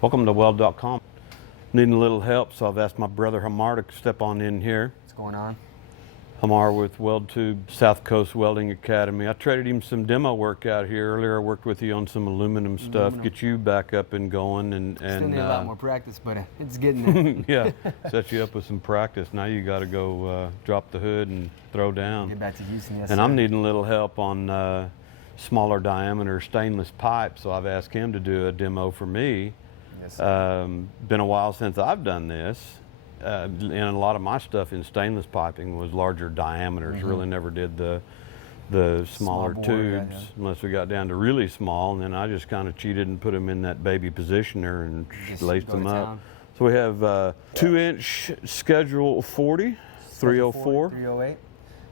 Welcome to Weld.com. Needing a little help, so I've asked my brother Hjalmar to step on in here. What's going on? Hjalmar with WeldTube, South Coast Welding Academy. I traded him some demo work out here earlier. I worked with you on some aluminum stuff, get you back up and going. Still need a lot more practice, but it's getting there. Yeah, set you up with some practice. Now you got to go drop the hood and throw down. Get back to Houston, yes, and sir. I'm needing a little help on smaller diameter stainless pipe, so I've asked him to do a demo for me. Yes, sir. Been a while since I've done this. And a lot of my stuff in stainless piping was larger diameters. Really never did the smaller bore, tubes yeah. unless we got down to really small, and then I just kind of cheated and put them in that baby positioner and Just laced go them to up. town. So we have 2-inch schedule 40, 304. 308.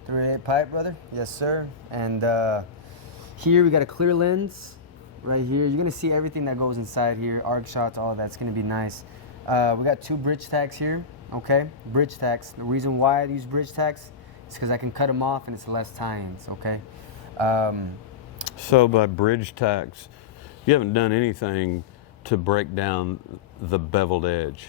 308 pipe, brother. Yes, sir. And here we got a clear lens right here. You're gonna see everything that goes inside here, arc shots, all of that's gonna be nice. We got 2 bridge tacks here. Okay, bridge tacks. The reason why I use bridge tacks is because I can cut them off and it's less tie-ins. Okay. So by bridge tacks, you haven't done anything to break down the beveled edge.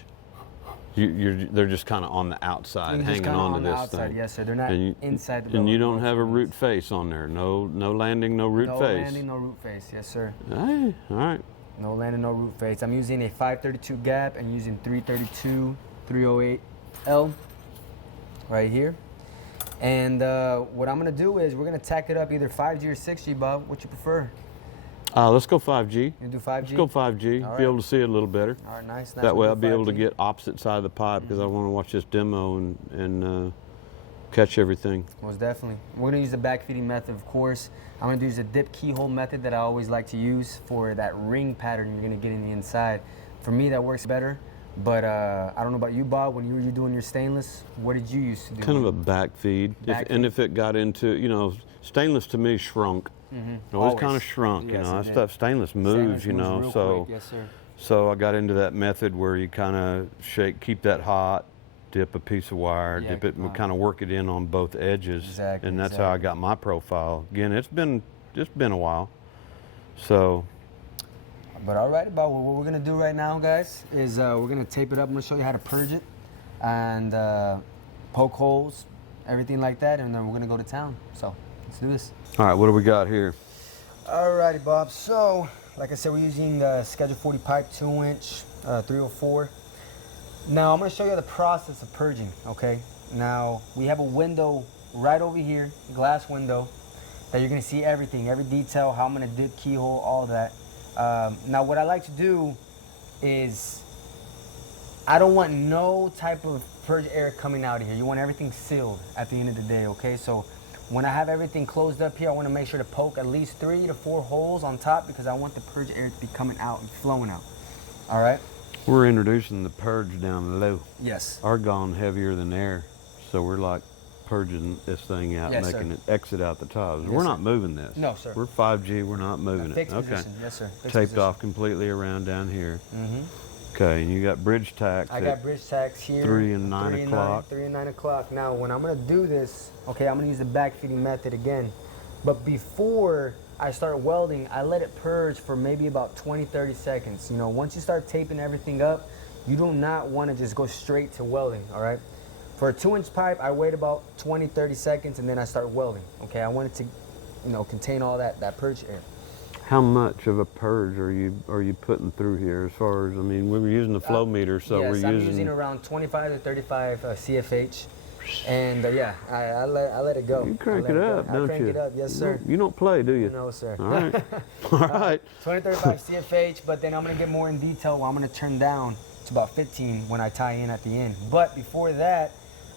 They're just kind of on the outside, hanging on to this thing. Yes, sir. They're not inside the bevel. And you don't have a root face on there. No landing, no root face. No landing, no root face. Yes, sir. Hey, all right. No landing, no root face. I'm using a 532 gap and using 332 308L right here. And what I'm gonna do is we're gonna tack it up either 5G or 6G, Bob. What you prefer? Let's go 5G. You do 5G? Let's go 5G. All right. Be able to see it a little better. All right, nice. That way We'll I'll do be able to 5G. get opposite side of the pipe because I want to watch this demo and catch everything. Most definitely. We're gonna use the back feeding method, of course. I'm gonna use the dip keyhole method that I always like to use for that ring pattern you're gonna get in the inside. For me, that works better. But I don't know about you, Bob. When you were doing your stainless, what did you used to do? Kind of a back feed. And if it got into, stainless to me shrunk. It always kind of shrunk, Yes, that stuff. Stainless moves, Stainless moves real quick. Yes, sir. So I got into that method where you kind of keep that hot, dip a piece of wire, dip it, and kind of work it in on both edges. Exactly. And that's how I got my profile. Again, it's been a while. So. But all right, Bob. What we're gonna do right now, guys, is we're gonna tape it up. I'm gonna show you how to purge it and poke holes, everything like that, and then we're gonna go to town. So let's do this. All right, what do we got here? Alrighty, Bob. So, like I said, we're using the Schedule 40 pipe, 2-inch, 304. Now, I'm going to show you the process of purging, okay? Now, we have a window right over here, glass window, that you're going to see everything, every detail, how I'm going to dip keyhole, all that. Now, what I like to do is, I don't want no type of purge air coming out of here. You want everything sealed at the end of the day, okay? So, when I have everything closed up here, I want to make sure to poke at least 3 to 4 holes on top because I want the purge air to be coming out and flowing out. All right? We're introducing the purge down low. Yes. Argon heavier than air, so we're like purging this thing out, Yes, making sir. it exit out the top. Yes, we're sir. not moving this. No, sir. We're 5G, we're not moving it. Fixed Okay. position. Yes, sir. Fixed Taped position. off completely around down here. Okay, and you got bridge tacks. I got bridge tacks here. 3 and 9 3 and o'clock. 3 and 9 o'clock. Now, when I'm going to do this, okay, I'm going to use the back feeding method again. But before I start welding, I let it purge for maybe about 20-30 seconds. Once you start taping everything up, you do not want to just go straight to welding, all right? For a 2-inch pipe, I wait about 20-30 seconds and then I start welding, okay? I want it to, contain all that purge air. How much of a purge are you putting through here? As far as, we were using the flow meter, so yes, we're I'm using around 25 to 35 CFH, and I let it go. You crank it up, don't you? I crank it up, yes, sir. You don't play, do you? No, sir. All right. All right. 20 35 CFH, but then I'm gonna get more in detail. I'm gonna turn down to about 15 when I tie in at the end. But before that,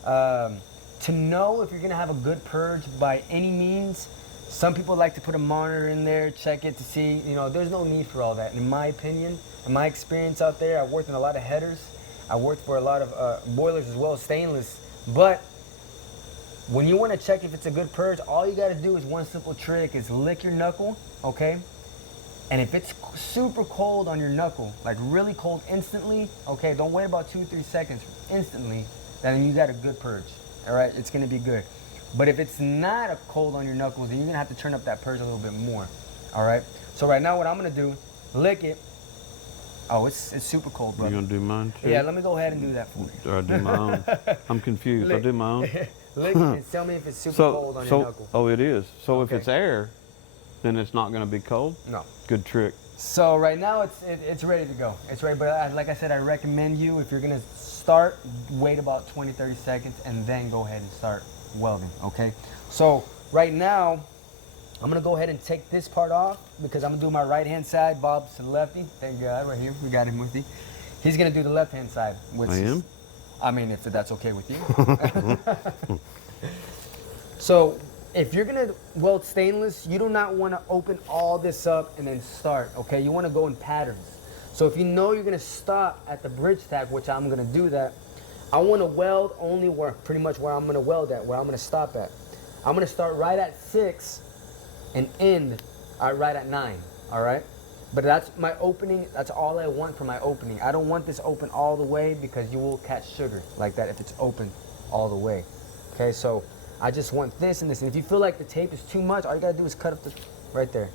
to know if you're gonna have a good purge by any means. Some people like to put a monitor in there, check it to see, there's no need for all that. In my opinion, in my experience out there, I've worked in a lot of headers. I worked for a lot of boilers as well as stainless. But when you want to check if it's a good purge, all you got to do is one simple trick is lick your knuckle, okay? And if it's super cold on your knuckle, like really cold instantly, okay, don't wait about 2-3 seconds, instantly, then you got a good purge, all right? It's going to be good. But if it's not a cold on your knuckles, then you're gonna have to turn up that purge a little bit more, all right? So right now what I'm gonna do, lick it, Oh, it's super cold, brother. You gonna do mine too? Yeah, let me go ahead and do that for you. Or I do my own? I'm confused. I'll do my own. Lick it and tell me if it's super cold on your knuckle. Oh, it is. So Okay. if it's air, then it's not gonna be cold? No. Good trick. So right now it's ready to go. It's ready, but like I said, I recommend you, if you're gonna start, wait about 20, 30 seconds and then go ahead and start welding, okay? So right now, I'm gonna go ahead and take this part off because I'm gonna do my right-hand side, Bob's to the lefty. Thank God, right here, we got him with me. He's gonna do the left-hand side. I am? I mean, if that's okay with you. So, if you're gonna weld stainless, you do not wanna open all this up and then start, okay? You wanna go in patterns. So if you know you're gonna stop at the bridge tack, which I'm gonna do that, I wanna weld only pretty much where I'm gonna weld at, where I'm gonna stop at. I'm gonna start right at 6 and end right at 9, all right? But that's my opening, that's all I want for my opening. I don't want this open all the way because you will catch sugar like that if it's open all the way. Okay, so I just want this and this. And if you feel like the tape is too much, all you gotta do is cut up this right there.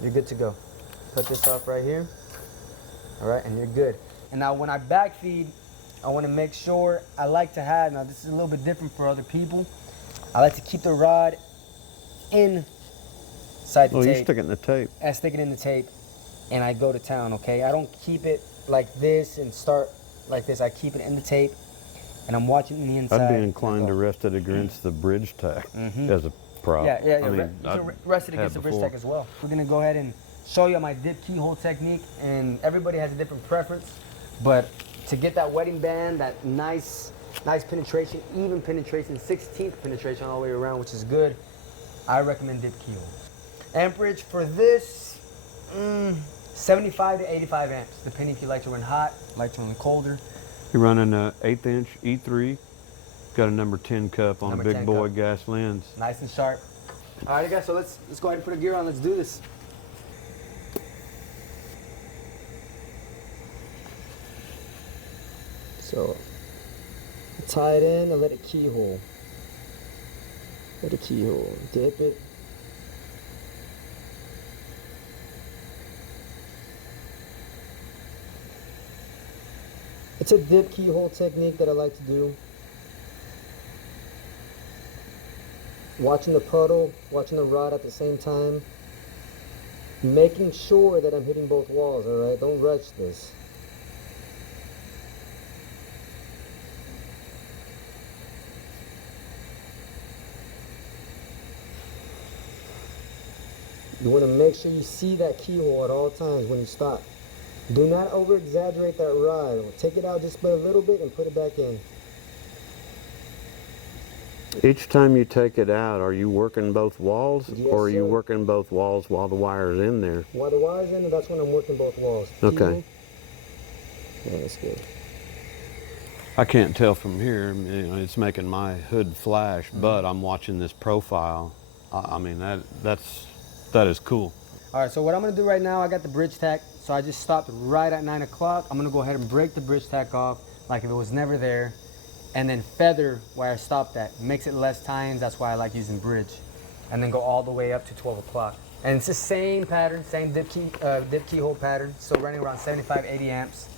You're good to go. Cut this off right here. All right, and you're good. And now when I backfeed, I wanna make sure, I like to have, now this is a little bit different for other people. I like to keep the rod inside the tape. Oh, you stick it in the tape. I stick it in the tape and I go to town, okay? I don't keep it like this and start like this. I keep it in the tape and I'm watching the inside. I'd be inclined to rest it against the bridge tack as a prop. Yeah. I mean, You can rest it against the bridge tack as well. We're gonna go ahead and show you my dip keyhole technique, and everybody has a different preference, but to get that wedding band, that nice penetration, even penetration, 16th penetration all the way around, which is good, I recommend dip keyhole. Amperage for this, 75 to 85 amps, depending if you like to run hot, like to run colder. You're running an 1/8 inch E3, got a number 10 cup on a big boy gas lens. Nice and sharp. All right, guys, so let's go ahead and put a gear on. Let's do this. So, tie it in and let it keyhole. Let it keyhole. Dip it. It's a dip keyhole technique that I like to do. Watching the puddle, watching the rod at the same time. Making sure that I'm hitting both walls, alright? Don't rush this. You want to make sure you see that keyhole at all times when you stop. Do not over-exaggerate that rod. Take it out just a little bit and put it back in. Each time you take it out, are you working both walls? Yes, or are you sir. working both walls while the wire's in there? While the wire's in, that's when I'm working both walls. Okay. Yeah, that's good. I can't tell from here, you know, it's making my hood flash, but I'm watching this profile. I mean, that is cool. All right, so what I'm gonna do right now, I got the bridge tack, so I just stopped right at 9 o'clock. I'm gonna go ahead and break the bridge tack off like if it was never there, and then feather where I stopped at. Makes it less tines, that's why I like using bridge. And then go all the way up to 12 o'clock. And it's the same pattern, same dip keyhole pattern, so running around 75, 80 amps.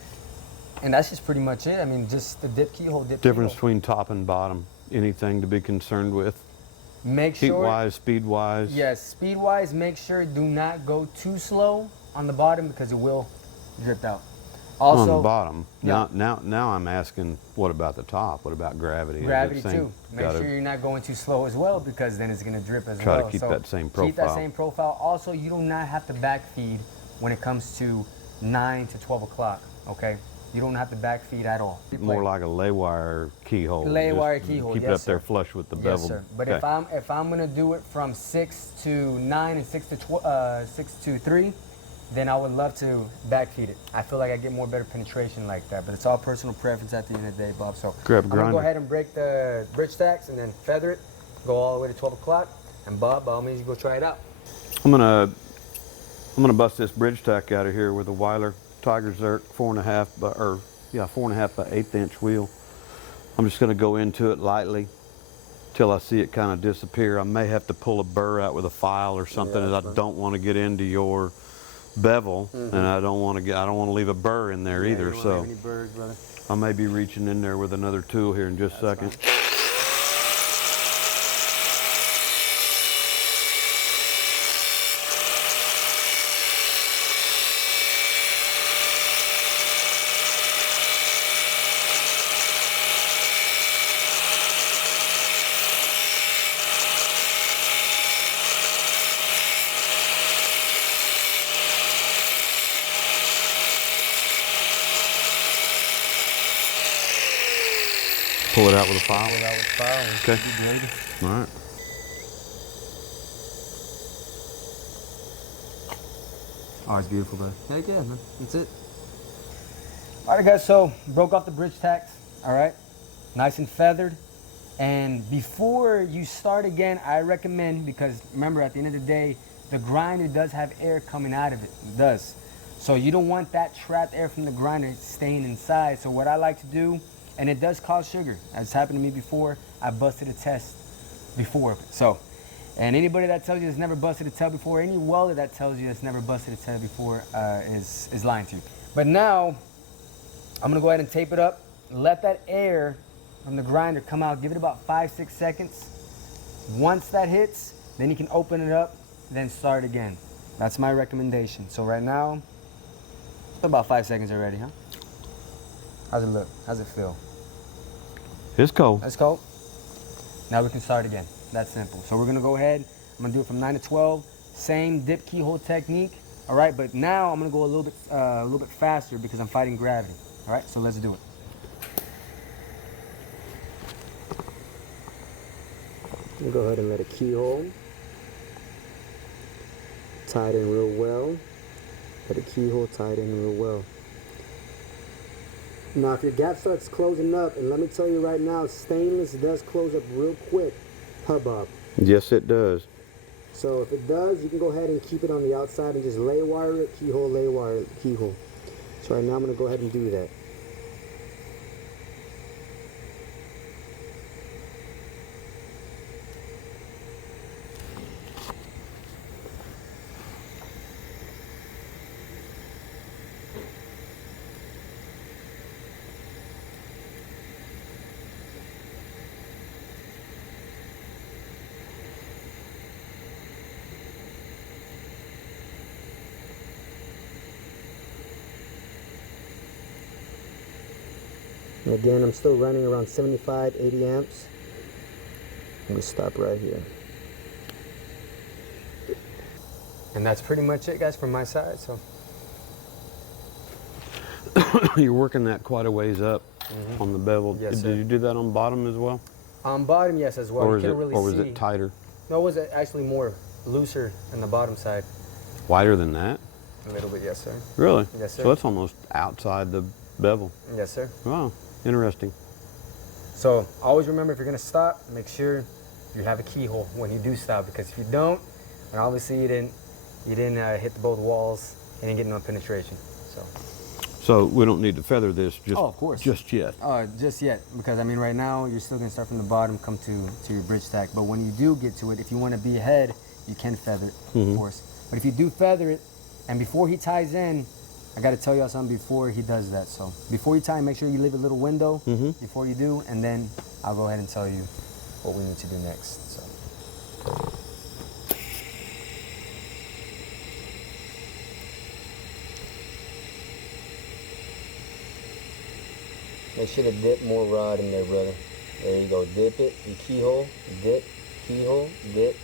And that's just pretty much it. I mean, just the dip keyhole, Difference between top and bottom, anything to be concerned with? Make sure, heat-wise, speed-wise? Yes, speed-wise, make sure do not go too slow on the bottom because it will drip out. Also, on the bottom. Yeah. Now I'm asking, what about the top? What about gravity? Gravity too. Make sure you're not going too slow as well because then it's going to drip as well. Try to keep that same profile. Keep that same profile. Also, you do not have to backfeed when it comes to 9 to 12 o'clock, okay? You don't have to backfeed at all. More like a lay wire keyhole. Lay wire keyhole, Keep it up there flush with the bevel. Yes, sir. But if I'm gonna do it from 6 to 9 and 6 to 3, then I would love to backfeed it. I feel like I get more better penetration like that. But it's all personal preference at the end of the day, Bob. So I'm gonna go ahead and break the bridge tacks and then feather it. Go all the way to 12 o'clock. And Bob, by all means, you go try it out. I'm gonna bust this bridge tack out of here with a Weiler Tiger Zerk 4.5 by 1/8 inch wheel. I'm just going to go into it lightly till I see it kind of disappear. I may have to pull a burr out with a file or something, as I don't want to get into your bevel, and I don't want to leave a burr in there either. You don't So have any burrs, brother. I may be reaching in there with another tool here in just a second. Fine. Pull it out with a file. Pull it out with the file. And Okay. be ready. All right. Oh, it's beautiful, bro. Heck yeah, man. That's it. All right, guys. So broke off the bridge tacks. All right, nice and feathered. And before you start again, I recommend, because remember, at the end of the day, the grinder does have air coming out of it. It does. So you don't want that trapped air from the grinder staying inside. So what I like to do, and it does cause sugar, as happened to me before. I busted a test before. So, and anybody that tells you it's never busted a tail before, any welder that tells you it's never busted a tail before is lying to you. But now, I'm gonna go ahead and tape it up. Let that air from the grinder come out. Give it about 5-6 seconds. Once that hits, then you can open it up, then start again. That's my recommendation. So right now, about 5 seconds already, huh? How's it look? How's it feel? It's cold. That's cold. Now we can start again. That's simple. So we're gonna go ahead. I'm gonna do it from 9 to 12. Same dip keyhole technique. All right, but now I'm gonna go a little bit faster because I'm fighting gravity. All right, so let's do it. I'm gonna go ahead and let a keyhole tie it in real well. Let a keyhole tie it in real well. Now, if your gap starts closing up, and let me tell you right now, stainless does close up real quick, hubbub. Yes, it does. So if it does, you can go ahead and keep it on the outside and just lay wire it, keyhole, lay wire it, keyhole. So right now I'm going to go ahead and do that. And again, I'm still running around 75, 80 amps. I'm going to stop right here. And that's pretty much it, guys, from my side. So You're working that quite a ways up on the bevel. Yes, sir. Did you do that on bottom as well? on bottom, yes, as well. Or, You can't really was see. it tighter? No, it was actually more looser on the bottom side. Wider than that? A little bit, yes, sir. Really? Yes, sir. So it's almost outside the bevel. Yes, sir. Wow, interesting. So always remember, if you're gonna stop, make sure you have a keyhole when you do stop, because if you don't, and obviously you didn't hit both walls and didn't get no penetration. So we don't need to feather this just, Oh, of course. just yet. Just yet, because I mean, right now you're still gonna start from the bottom, come to your bridge tack. But when you do get to it, if you want to be ahead, you can feather it, of course. But if you do feather it, and before he ties in, I got to tell y'all something before he does that. So before you tie, make sure you leave a little window before you do, and then I'll go ahead and tell you what we need to do next. So. Make sure to dip more rod in there, brother. There you go. Dip it. You keyhole. Dip. Keyhole. Dip.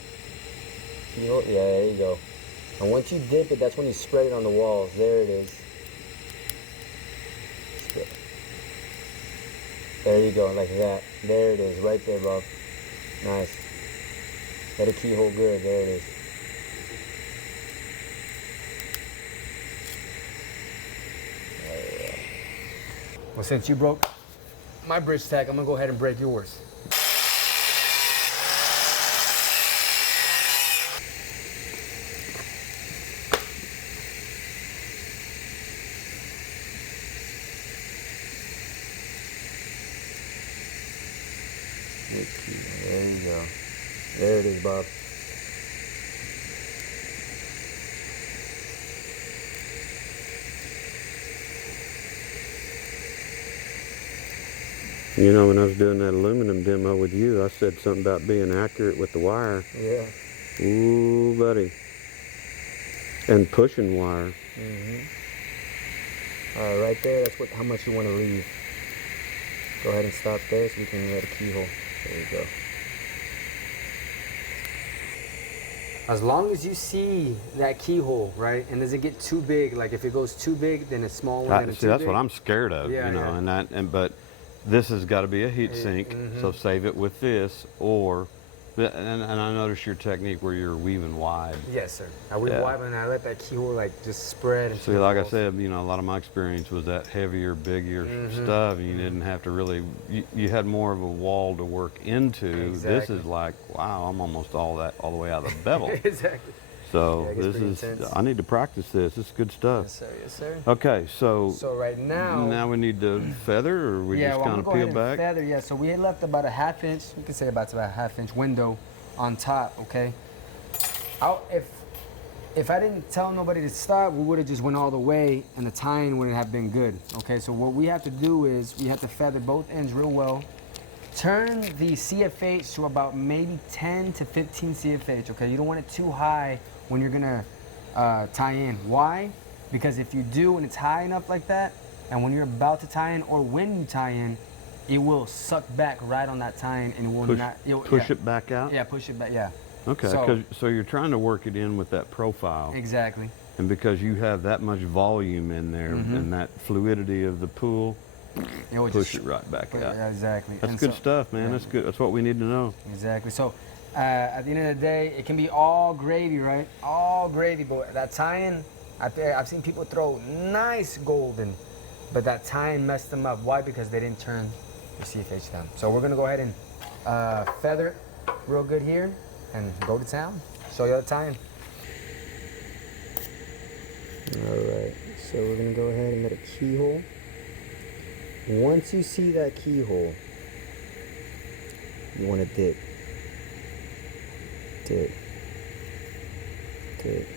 Keyhole. Yeah, there you go. And once you dip it, that's when you spread it on the walls. There it is. Spread. There you go, like that. There it is, right there, Bob. Nice. Let a keyhole good. There it is. Well, since you broke my bridge tack, I'm gonna go ahead and break yours. There you go. There it is, Bob. You know, when I was doing that aluminum demo with you, I said something about being accurate with the wire. Yeah. Ooh, buddy. And pushing wire. All right, right there, that's how much you want to leave. Go ahead and stop there so we can add a keyhole. There you go. As long as you see that keyhole, right, and does it get too big? Like if it goes too big, then it's small one. See, that's what I'm scared of, Yeah, you know. yeah. But this has got to be a heat sink, so save it with this, or and I noticed your technique where you're weaving wide. Yes, sir. I weave wide, and I let that keyhole like just spread. See, like I said, you know, a lot of my experience was that heavier, bigger stuff, and you didn't have to really. You had more of a wall to work into. Exactly. This is like, wow, I'm almost all the way out of the bevel. Exactly. So Yeah, this is. intense. I need to practice this. This is good stuff. Yes, sir. Yes, sir. Okay, so right now. Now we need to feather, or we just kind of peel back. Feather. Yeah. So we had left about a ½ inch. You can say about a ½ inch window on top. Okay. If I didn't tell nobody to stop, we would have just went all the way, and the tying wouldn't have been good. Okay. So what we have to do is we have to feather both ends real well. Turn the CFH to about maybe 10 to 15 CFH. Okay. You don't want it too high when you're gonna tie in. Why? Because if you do and it's high enough like that, and when you're about to tie in or when you tie in, it will suck back right on that tie-in and it will push it back out? Yeah, push it back, yeah. Okay, so you're trying to work it in with that profile. Exactly. And because you have that much volume in there and that fluidity of the pool, push it right back out. Yeah, exactly. That's good stuff, man. That's good. That's what we need to know. Exactly. So at the end of the day, it can be all gravy, right? All gravy, but that tie-in, I've seen people throw nice golden, but that tie-in messed them up. Why? Because they didn't turn the CFH down. So we're gonna go ahead and feather it real good here and go to town. Show you the tie-in. All right, so we're gonna go ahead and make a keyhole. Once you see that keyhole, you wanna dip. Dip. Dip.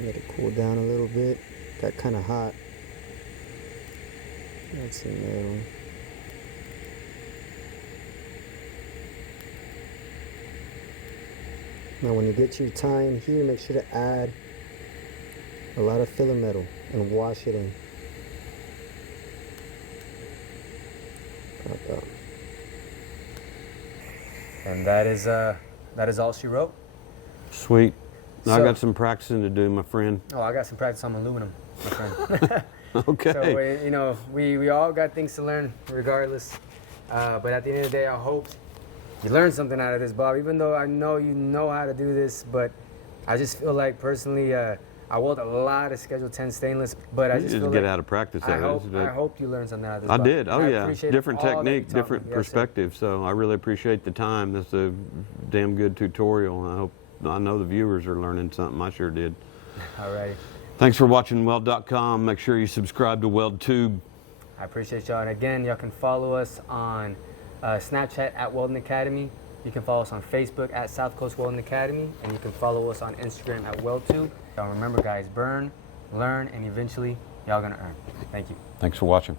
Let it cool down a little bit. Got kind of hot. That's in there. Now when you get your tie-in here, make sure to add a lot of filler metal and wash it in. Pop out. And that is all she wrote. Sweet. I got some practicing to do, my friend. Oh, I got some practice on aluminum, my friend. Okay. So, you know, we all got things to learn regardless. But at the end of the day, I hope you learned something out of this, Bob. Even though I know you know how to do this, but I just feel like personally, I weld a lot of Schedule 10 stainless, but I just feel get like out of practice. I hope you learned something out of this, I Bob. did. Oh, yeah. Different technique, different different perspective. So I really appreciate the time. This is a damn good tutorial. I know the viewers are learning something. I sure did. All right. Thanks for watching Weld.com. Make sure you subscribe to WeldTube. I appreciate y'all. And again, y'all can follow us on Snapchat at Welding Academy. You can follow us on Facebook at South Coast Welding Academy. And you can follow us on Instagram at WeldTube. Y'all remember, guys, burn, learn, and eventually y'all gonna earn. Thank you. Thanks for watching.